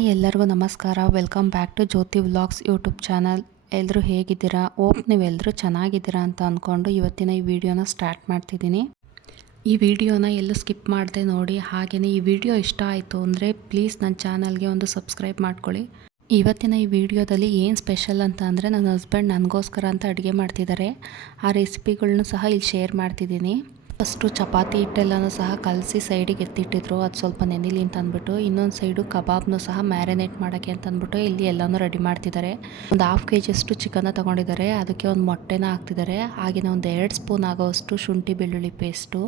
Hi ಎಲ್ಲರಿಗೂ ನಮಸ್ಕಾರ. Welcome back to Jyothi vlogs YouTube channel. ಎಲ್ಲರೂ ಹೇಗಿದ್ದೀರಾ? ಓಪ್ ನೀವೆಲ್ಲರೂ ಚೆನ್ನಾಗಿದ್ದೀರಾ ಅಂತ ಅಂದ್ಕೊಂಡು ಇವತ್ತಿನ ಈ ವಿಡಿಯೋನ ಸ್ಟಾರ್ಟ್ ಮಾಡ್ತಿದ್ದೀನಿ. ಈ ವಿಡಿಯೋನ ಎಲ್ಲೂ ಸ್ಕಿಪ್ ಮಾಡದೆ ನೋಡಿ. ಹಾಗೆಯೇ ಈ ವಿಡಿಯೋ ಇಷ್ಟ ಆಯಿತು ಅಂದರೆ ಪ್ಲೀಸ್ ನನ್ನ ಚಾನಲ್ಗೆ ಒಂದು ಸಬ್ಸ್ಕ್ರೈಬ್ ಮಾಡ್ಕೊಳ್ಳಿ. ಇವತ್ತಿನ ಈ ವಿಡಿಯೋದಲ್ಲಿ ಏನು ಸ್ಪೆಷಲ್ ಅಂತ ಅಂದರೆ ನನ್ನ ಹಸ್ಬೆಂಡ್ ನನಗೋಸ್ಕರ ಅಂತ ಅಡುಗೆ ಮಾಡ್ತಿದ್ದಾರೆ. ಆ ರೆಸಿಪಿಗಳನ್ನೂ ಸಹ ಇಲ್ಲಿ ಶೇರ್ ಮಾಡ್ತಿದ್ದೀನಿ. ಫಸ್ಟು ಚಪಾತಿ ಹಿಟ್ಟೆಲ್ಲನೂ ಸಹ ಕಲಸಿ ಸೈಡಿಗೆ ಎತ್ತಿಟ್ಟಿದ್ರು. ಅದು ಸ್ವಲ್ಪ ನೆನಿಲಿ ಅಂತ ಅಂದ್ಬಿಟ್ಟು, ಇನ್ನೊಂದು ಸೈಡು ಕಬಾಬ್ನು ಸಹ ಮ್ಯಾರಿನೇಟ್ ಮಾಡೋಕ್ಕೆ ಅಂತ ಅಂದ್ಬಿಟ್ಟು ಇಲ್ಲಿ ಎಲ್ಲನೂ ರೆಡಿ ಮಾಡ್ತಿದ್ದಾರೆ. ಒಂದು ಹಾಫ್ ಕೆ ಜಿಯಷ್ಟು ಚಿಕನ್ನ ತೊಗೊಂಡಿದ್ದಾರೆ. ಅದಕ್ಕೆ ಒಂದು ಮೊಟ್ಟೆನ ಹಾಕ್ತಿದ್ದಾರೆ. ಹಾಗೆಯೇ ಒಂದು ಎರಡು ಸ್ಪೂನ್ ಆಗೋವಷ್ಟು ಶುಂಠಿ ಬೆಳ್ಳುಳ್ಳಿ ಪೇಸ್ಟು.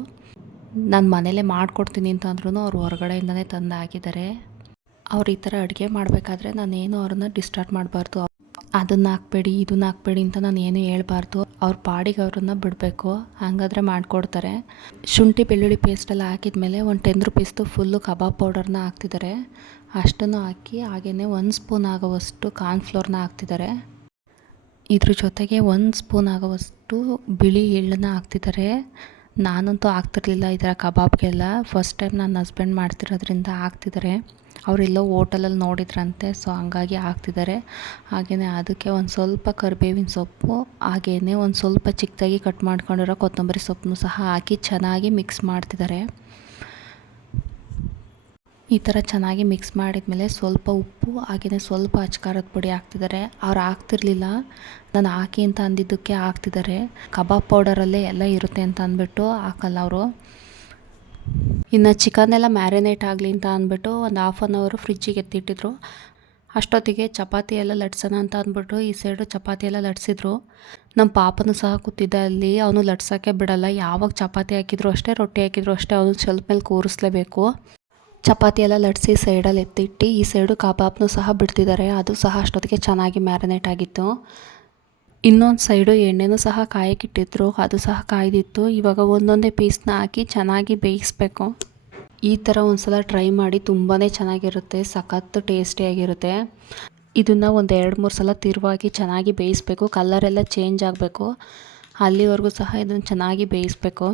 ನಾನು ಮನೇಲೇ ಮಾಡಿಕೊಡ್ತೀನಿ ಅಂತ ಅಂದ್ರೂ ಅವ್ರು ಹೊರಗಡೆಯಿಂದನೇ ತಂದು ಹಾಕಿದ್ದಾರೆ ಅವ್ರು ಈ ಥರ ಅಡುಗೆ ಮಾಡಬೇಕಾದ್ರೆ ನಾನೇನು ಅವ್ರನ್ನ ಡಿಸ್ಟರ್ಬ್ ಮಾಡಬಾರ್ದು. ಅದನ್ನು ಹಾಕ್ಬೇಡಿ ಇದನ್ನ ಹಾಕ್ಬೇಡಿ ಅಂತ ನಾನು ಏನು ಹೇಳ್ಬಾರ್ದು. ಅವ್ರ ಪಾಡಿಗೆ ಅವ್ರನ್ನ ಬಿಡಬೇಕು. ಹಾಗಾದ್ರೆ ಮಾಡಿಕೊಡ್ತಾರೆ. ಶುಂಠಿ, ಬೆಳ್ಳುಳ್ಳಿ ಪೇಸ್ಟೆಲ್ಲ ಹಾಕಿದ್ಮೇಲೆ ಒಂದು ಟೆನ್ ರುಪೀಸ್ದು ಫುಲ್ಲು ಕಬಾಬ್ ಪೌಡರ್ನ ಹಾಕ್ತಿದ್ದಾರೆ ಅಷ್ಟನ್ನು ಹಾಕಿ ಹಾಗೆಯೇ ಒಂದು ಸ್ಪೂನ್ ಆಗೋವಷ್ಟು ಕಾರ್ನ್ಫ್ಲೋರ್ನ ಹಾಕ್ತಿದ್ದಾರೆ ಇದ್ರ ಜೊತೆಗೆ ಒಂದು ಸ್ಪೂನ್ ಆಗೋವಷ್ಟು ಬಿಳಿ ಎಳ್ಳನ್ನ ಹಾಕ್ತಿದ್ದಾರೆ ನಾನಂತೂ ಆಗ್ತಿರ್ಲಿಲ್ಲ ಈ ಥರ ಕಬಾಬ್ಗೆಲ್ಲ. ಫಸ್ಟ್ ಟೈಮ್ ನನ್ನ ಹಸ್ಬೆಂಡ್ ಮಾಡ್ತಿರೋದ್ರಿಂದ ಆಗ್ತಿದ್ದಾರೆ ಅವರೆಲ್ಲೋ ಹೋಟೆಲಲ್ಲಿ ನೋಡಿದ್ರಂತೆ ಸೊ ಹಂಗಾಗಿ ಹಾಕ್ತಿದ್ದಾರೆ ಹಾಗೆಯೇ ಅದಕ್ಕೆ ಒಂದು ಸ್ವಲ್ಪ ಕರಿಬೇವಿನ ಸೊಪ್ಪು ಹಾಗೆಯೇ ಒಂದು ಸ್ವಲ್ಪ ಚಿಕ್ಕದಾಗಿ ಕಟ್ ಮಾಡ್ಕೊಂಡಿರೋ ಕೊತ್ತಂಬರಿ ಸೊಪ್ಪನ್ನು ಸಹ ಹಾಕಿ ಚೆನ್ನಾಗಿ ಮಿಕ್ಸ್ ಮಾಡ್ತಿದ್ದಾರೆ ಈ ಥರ ಚೆನ್ನಾಗಿ ಮಿಕ್ಸ್ ಮಾಡಿದ್ಮೇಲೆ ಸ್ವಲ್ಪ ಉಪ್ಪು ಹಾಗೆಯೇ ಸ್ವಲ್ಪ ಅಚ್ಕಾರದ ಪುಡಿ ಹಾಕ್ತಿದ್ದಾರೆ. ಅವ್ರು ಹಾಕ್ತಿರ್ಲಿಲ್ಲ. ನಾನು ಹಾಕಿ ಅಂತ ಅಂದಿದ್ದಕ್ಕೆ ಹಾಕ್ತಿದ್ದಾರೆ. ಕಬಾಬ್ ಪೌಡರಲ್ಲೇ ಎಲ್ಲ ಇರುತ್ತೆ ಅಂತ ಅಂದ್ಬಿಟ್ಟು ಹಾಕಲ್ಲ ಅವರು. ಇನ್ನು ಚಿಕನ್ ಎಲ್ಲ ಮ್ಯಾರಿನೇಟ್ ಆಗಲಿ ಅಂತ ಅಂದ್ಬಿಟ್ಟು ಒಂದು ಹಾಫ್ ಆನ್ ಅವರು ಫ್ರಿಜ್ಜಿಗೆ ಎತ್ತಿಟ್ಟಿದ್ರು. ಅಷ್ಟೊತ್ತಿಗೆ ಚಪಾತಿ ಎಲ್ಲ ಲಟ್ಸೋಣ ಅಂತ ಅಂದ್ಬಿಟ್ಟು ಈ ಸೈಡು ಚಪಾತಿ ಎಲ್ಲ ಲಟ್ಸಿದ್ರು. ನಮ್ಮ ಪಾಪನೂ ಸಹ ಕೂತಿದ್ದ ಅಲ್ಲಿ. ಅವನು ಲಟ್ಸೋಕ್ಕೆ ಬಿಡಲ್ಲ. ಯಾವಾಗ ಚಪಾತಿ ಹಾಕಿದ್ರು ಅಷ್ಟೇ, ರೊಟ್ಟಿ ಹಾಕಿದ್ರು ಅಷ್ಟೇ. ಅವನು ಸ್ವಲ್ಪ ಮೇಲೆ ಕೂರಿಸ್ಲೇಬೇಕು. ಚಪಾತಿ ಎಲ್ಲ ಲಟ್ಸಿ ಸೈಡಲ್ಲಿ ಎತ್ತಿಟ್ಟು, ಈ ಸೈಡು ಕಬಾಬ್ನು ಸಹ ಬಿಡ್ತಿದ್ದಾರೆ ಅದು ಸಹ ಅಷ್ಟೊತ್ತಿಗೆ ಚೆನ್ನಾಗಿ ಮ್ಯಾರಿನೇಟ್ ಆಗಿತ್ತು. ಇನ್ನೊಂದು ಸೈಡು ಎಣ್ಣೆನೂ ಸಹ ಕಾಯಕ್ಕಿಟ್ಟಿದ್ರು. ಅದು ಸಹ ಕಾಯ್ದಿತ್ತು. ಇವಾಗ ಒಂದೊಂದೇ ಪೀಸ್ನ ಹಾಕಿ ಚೆನ್ನಾಗಿ ಬೇಯಿಸ್ಬೇಕು. ಈ ಥರ ಒಂದು ಸಲ ಟ್ರೈ ಮಾಡಿ ತುಂಬಾ ಚೆನ್ನಾಗಿರುತ್ತೆ. ಸಖತ್ತು ಟೇಸ್ಟಿಯಾಗಿರುತ್ತೆ ಇದನ್ನು ಒಂದು ಎರಡು ಮೂರು ಸಲ ತಿರುವಾಗಿ ಚೆನ್ನಾಗಿ ಬೇಯಿಸ್ಬೇಕು. ಕಲ್ಲರೆಲ್ಲ ಚೇಂಜ್ ಆಗಬೇಕು. ಅಲ್ಲಿವರೆಗೂ ಸಹ ಇದನ್ನು ಚೆನ್ನಾಗಿ ಬೇಯಿಸ್ಬೇಕು.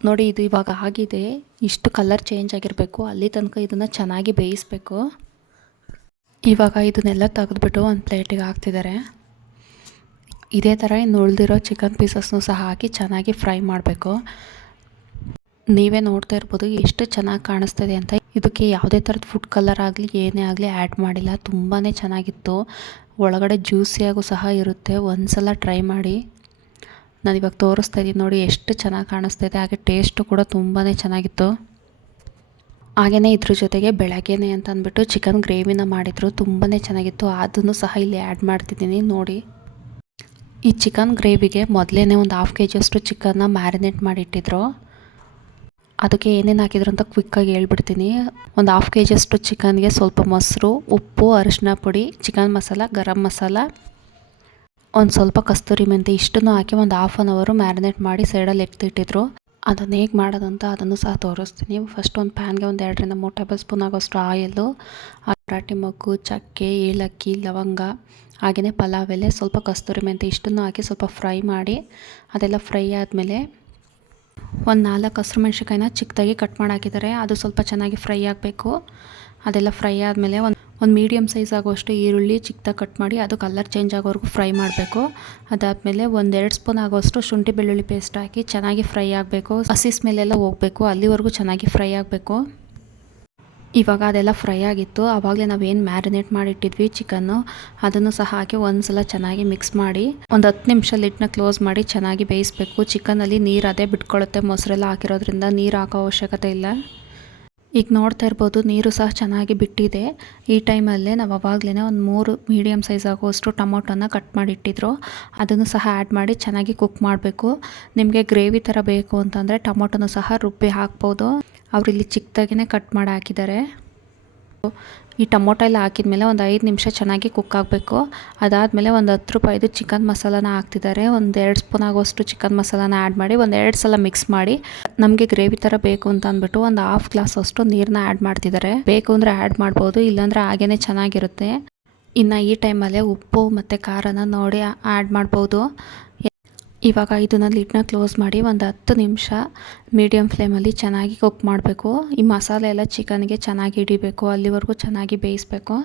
ನೋಡಿ ಇದು ಇವಾಗ ಆಗಿದೆ. ಇಷ್ಟು ಕಲರ್ ಚೇಂಜ್ ಆಗಿರಬೇಕು. ಅಲ್ಲಿ ತನಕ ಇದನ್ನು ಚೆನ್ನಾಗಿ ಬೇಯಿಸಬೇಕು. ಇವಾಗ ಇದನ್ನೆಲ್ಲ ತೆಗೆದುಬಿಟ್ಟು ಒಂದು ಪ್ಲೇಟಿಗೆ ಹಾಕ್ತಿದ್ದಾರೆ. ಇದೇ ಥರ ಇನ್ನು ಉಳಿದಿರೋ ಚಿಕನ್ ಪೀಸಸ್ನು ಸಹ ಹಾಕಿ ಚೆನ್ನಾಗಿ ಫ್ರೈ ಮಾಡಬೇಕು. ನೀವೇ ನೋಡ್ತಾ ಇರ್ಬೋದು ಎಷ್ಟು ಚೆನ್ನಾಗಿ ಕಾಣಿಸ್ತಿದೆ ಅಂತ. ಇದಕ್ಕೆ ಯಾವುದೇ ಥರದ ಫುಡ್ ಕಲರ್ ಆಗಲಿ, ಏನೇ ಆಗಲಿ ಆ್ಯಡ್ ಮಾಡಿಲ್ಲ. ತುಂಬಾ ಚೆನ್ನಾಗಿತ್ತು. ಒಳಗಡೆ ಜ್ಯೂಸಿಯಾಗೂ ಸಹ ಇರುತ್ತೆ. ಒಂದು ಸಲ ಟ್ರೈ ಮಾಡಿ. ನಾನು ಇವಾಗ ತೋರಿಸ್ತಾ ಇದ್ದೀನಿ ನೋಡಿ, ಎಷ್ಟು ಚೆನ್ನಾಗಿ ಕಾಣಿಸ್ತಾ ಇದೆ. ಹಾಗೆ ಟೇಸ್ಟು ಕೂಡ ತುಂಬಾ ಚೆನ್ನಾಗಿತ್ತು. ಹಾಗೆಯೇ ಇದ್ರ ಜೊತೆಗೆ ಬೆಳಗ್ಗೆನೆ ಅಂತ ಅಂದ್ಬಿಟ್ಟು ಚಿಕನ್ ಗ್ರೇವಿನ ಮಾಡಿದರು. ತುಂಬಾ ಚೆನ್ನಾಗಿತ್ತು. ಅದನ್ನು ಸಹ ಇಲ್ಲಿ ಆ್ಯಡ್ ಮಾಡ್ತಿದ್ದೀನಿ ನೋಡಿ. ಈ ಚಿಕನ್ ಗ್ರೇವಿಗೆ ಮೊದಲೇ ಒಂದು ಹಾಫ್ ಕೆ ಜಿಯಷ್ಟು ಚಿಕನ್ನ ಮ್ಯಾರಿನೇಟ್ ಮಾಡಿಟ್ಟಿದ್ರು. ಅದಕ್ಕೆ ಏನೇನು ಹಾಕಿದ್ರು ಅಂತ ಕ್ವಿಕ್ಕಾಗಿ ಹೇಳ್ಬಿಡ್ತೀನಿ. ಒಂದು ಹಾಫ್ ಕೆ ಜಿಯಷ್ಟು ಚಿಕನ್ಗೆ ಸ್ವಲ್ಪ ಮೊಸರು, ಉಪ್ಪು ಅರಿಶಿನ ಪುಡಿ ಚಿಕನ್ ಮಸಾಲ, ಗರಂ ಮಸಾಲ ಒಂದು ಸ್ವಲ್ಪ ಕಸ್ತೂರಿ ಮೆಂತೆ ಇಷ್ಟನ್ನು ಹಾಕಿ ಒಂದು ಹಾಫ್ ಆನ್ ಅವರು ಮ್ಯಾರಿನೇಟ್ ಮಾಡಿ ಸೈಡಲ್ಲಿ ಎತ್ತಿಟ್ಟಿದ್ರು ಅದನ್ನು ಹೇಗೆ ಮಾಡೋದಂತ ಅದನ್ನು ಸಹ ತೋರಿಸ್ತೀನಿ. ಫಸ್ಟ್ ಒಂದು ಪ್ಯಾನ್ಗೆ ಒಂದು ಎರಡರಿಂದ ಮೂರು ಟೇಬಲ್ ಸ್ಪೂನ್ ಆಗೋಷ್ಟು ಆಯಿಲು ಪರಾಟಿ ಮೊಗ್ಗು, ಚಕ್ಕೆ, ಏಲಕ್ಕಿ, ಲವಂಗ ಹಾಗೆಯೇ ಪಲಾವ್ ಎಲೆ, ಸ್ವಲ್ಪ ಕಸ್ತೂರಿ ಮೆಂತೆ ಇಷ್ಟನ್ನು ಹಾಕಿ ಸ್ವಲ್ಪ ಫ್ರೈ ಮಾಡಿ, ಅದೆಲ್ಲ ಫ್ರೈ ಆದಮೇಲೆ ಒಂದು ನಾಲ್ಕು ಹಸಿರು ಮೆಣ್ಸಿನ್ಕಾಯಿನ ಚಿಕ್ಕದಾಗಿ ಕಟ್ ಮಾಡಿ ಹಾಕಿದ್ದಾರೆ ಅದು ಸ್ವಲ್ಪ ಚೆನ್ನಾಗಿ ಫ್ರೈ ಆಗಬೇಕು. ಅದೆಲ್ಲ ಫ್ರೈ ಆದಮೇಲೆ ಒಂದು ಒಂದು ಮೀಡಿಯಮ್ ಸೈಜ್ ಆಗೋಷ್ಟು ಈರುಳ್ಳಿ ಚಿಕ್ಕದಾಗಿ ಕಟ್ ಮಾಡಿ ಅದು ಕಲರ್ ಚೇಂಜ್ ಆಗೋವರೆಗೂ ಫ್ರೈ ಮಾಡಬೇಕು. ಅದಾದಮೇಲೆ ಒಂದೆರಡು ಸ್ಪೂನ್ ಆಗೋಷ್ಟು ಶುಂಠಿ ಬೆಳ್ಳುಳ್ಳಿ ಪೇಸ್ಟ್ ಹಾಕಿ ಚೆನ್ನಾಗಿ ಫ್ರೈ ಆಗಬೇಕು. ಹಸಿ ಸ್ಮೆಲ್ಲೆಲ್ಲ ಹೋಗಬೇಕು, ಅಲ್ಲಿವರೆಗೂ ಚೆನ್ನಾಗಿ ಫ್ರೈ ಆಗಬೇಕು. ಇವಾಗ ಅದೆಲ್ಲ ಫ್ರೈ ಆಗಿತ್ತು. ಆವಾಗಲೇ ನಾವೇನು ಮ್ಯಾರಿನೇಟ್ ಮಾಡಿಟ್ಟಿದ್ವಿ ಚಿಕನ್ನು ಅದನ್ನು ಸಹ ಹಾಕಿ ಒಂದು ಸಲ ಚೆನ್ನಾಗಿ ಮಿಕ್ಸ್ ಮಾಡಿ, ಒಂದು ಹತ್ತು ನಿಮಿಷ ಲಿಟ್ನ ಕ್ಲೋಸ್ ಮಾಡಿ ಚೆನ್ನಾಗಿ ಬೇಯಿಸಬೇಕು. ಚಿಕನಲ್ಲಿ ನೀರು ಅದೇ ಬಿಟ್ಕೊಳ್ಳುತ್ತೆ ಮೊಸರೆಲ್ಲ ಹಾಕಿರೋದ್ರಿಂದ ನೀರು ಹಾಕೋ ಅವಶ್ಯಕತೆ ಇಲ್ಲ. ಈಗ ನೋಡ್ತಾ ಇರ್ಬೋದು, ನೀರು ಸಹ ಚೆನ್ನಾಗಿ ಬಿಟ್ಟಿದೆ. ಈ ಟೈಮಲ್ಲೇ ನಾವು ಅವಾಗಲೇ ಒಂದು ಮೂರು ಮೀಡಿಯಮ್ ಸೈಜ್ ಆಗುವಷ್ಟು ಟೊಮೊಟೊನ ಕಟ್ ಮಾಡಿ ಇಟ್ಟಿದ್ರು ಅದನ್ನು ಸಹ ಆ್ಯಡ್ ಮಾಡಿ ಚೆನ್ನಾಗಿ ಕುಕ್ ಮಾಡಬೇಕು. ನಿಮಗೆ ಗ್ರೇವಿ ಥರ ಬೇಕು ಅಂತಂದರೆ ಟೊಮೊಟೊನು ಸಹ ರುಬ್ಬಿ ಹಾಕ್ಬೋದು. ಅವರು ಇಲ್ಲಿ ಚಿಕ್ಕದಾಗಿನೇ ಕಟ್ ಮಾಡಿ ಹಾಕಿದ್ದಾರೆ. ಈ ಟೊಮೊಟೊ ಎಲ್ಲ ಹಾಕಿದ್ಮೇಲೆ ಒಂದು ಐದು ನಿಮಿಷ ಚೆನ್ನಾಗಿ ಕುಕ್ ಆಗಬೇಕು. ಅದಾದಮೇಲೆ ಒಂದು ಹತ್ತು ರೂಪಾಯಿದು ಚಿಕನ್ ಮಸಾಲಾನ ಹಾಕ್ತಿದ್ದಾರೆ. ಒಂದು ಎರಡು ಸ್ಪೂನ್ ಆಗೋಷ್ಟು ಚಿಕನ್ ಮಸಾಲಾನ ಆ್ಯಡ್ ಮಾಡಿ, ಒಂದು ಎರಡು ಸಲ ಮಿಕ್ಸ್ ಮಾಡಿ. ನಮಗೆ ಗ್ರೇವಿ ಥರ ಬೇಕು ಅಂತ ಅಂದ್ಬಿಟ್ಟು ಒಂದು ಹಾಫ್ ಗ್ಲಾಸ್ ಅಷ್ಟು ನೀರನ್ನ ಆ್ಯಡ್ ಮಾಡ್ತಿದ್ದಾರೆ. ಬೇಕು ಅಂದರೆ ಆ್ಯಡ್ ಮಾಡ್ಬೋದು, ಇಲ್ಲಾಂದರೆ ಹಾಗೇ ಚೆನ್ನಾಗಿರುತ್ತೆ. ಇನ್ನು ಈ ಟೈಮಲ್ಲೇ ಉಪ್ಪು ಮತ್ತು ಖಾರನ ನೋಡಿ ಆ್ಯಡ್ ಮಾಡ್ಬೋದು. ಇವಾಗ ಇದನ್ನು ಲಿಡ್ನ ಕ್ಲೋಸ್ ಮಾಡಿ ಒಂದು ಹತ್ತು ನಿಮಿಷ ಮೀಡಿಯಮ್ ಫ್ಲೇಮಲ್ಲಿ ಚೆನ್ನಾಗಿ ಕುಕ್ ಮಾಡಬೇಕು. ಈ ಮಸಾಲೆ ಎಲ್ಲ ಚಿಕನ್ಗೆ ಚೆನ್ನಾಗಿ ಹಿಡಿಬೇಕು, ಅಲ್ಲಿವರೆಗೂ ಚೆನ್ನಾಗಿ ಬೇಯಿಸಬೇಕು.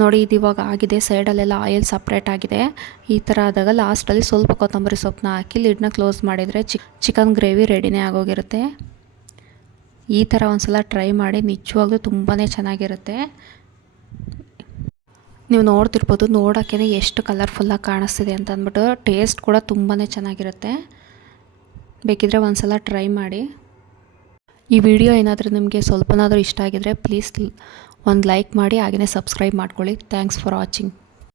ನೋಡಿ ಇದು ಇವಾಗ ಆಗಿದೆ ಸೈಡಲ್ಲೆಲ್ಲ ಆಯಿಲ್ ಸಪ್ರೇಟ್ ಆಗಿದೆ. ಈ ಥರ ಆದಾಗ ಲಾಸ್ಟಲ್ಲಿ ಸ್ವಲ್ಪ ಕೊತ್ತಂಬರಿ ಸೊಪ್ಪನ್ನ ಹಾಕಿ ಲಿಡ್ನ ಕ್ಲೋಸ್ ಮಾಡಿದರೆ ಚಿಕ್ ಚಿಕನ್ ಗ್ರೇವಿ ರೆಡಿನೇ ಆಗೋಗಿರುತ್ತೆ. ಈ ಥರ ಒಂದು ಸಲ ಟ್ರೈ ಮಾಡಿ ನಿಜವಾಗ್ಲೂ ತುಂಬಾ ಚೆನ್ನಾಗಿರುತ್ತೆ. ನೀವು ನೋಡ್ತಿರ್ಬೋದು ನೋಡೋಕ್ಕೆ ಎಷ್ಟು ಕಲರ್ಫುಲ್ಲಾಗಿ ಕಾಣಿಸ್ತಿದೆ ಅಂತ ಅಂದ್ಬಿಟ್ಟು ಟೇಸ್ಟ್ ಕೂಡ ತುಂಬಾ ಚೆನ್ನಾಗಿರುತ್ತೆ. ಬೇಕಿದ್ರೆ ಒಂದು ಸಲ ಟ್ರೈ ಮಾಡಿ. ಈ ವಿಡಿಯೋ ಏನಾದರೂ ನಿಮಗೆ ಸ್ವಲ್ಪನಾದರೂ ಇಷ್ಟ ಆಗಿದರೆ ಪ್ಲೀಸ್ ಒಂದು ಲೈಕ್ ಮಾಡಿ ಹಾಗೆಯೇ ಸಬ್ಸ್ಕ್ರೈಬ್ ಮಾಡ್ಕೊಳ್ಳಿ. Thanks for watching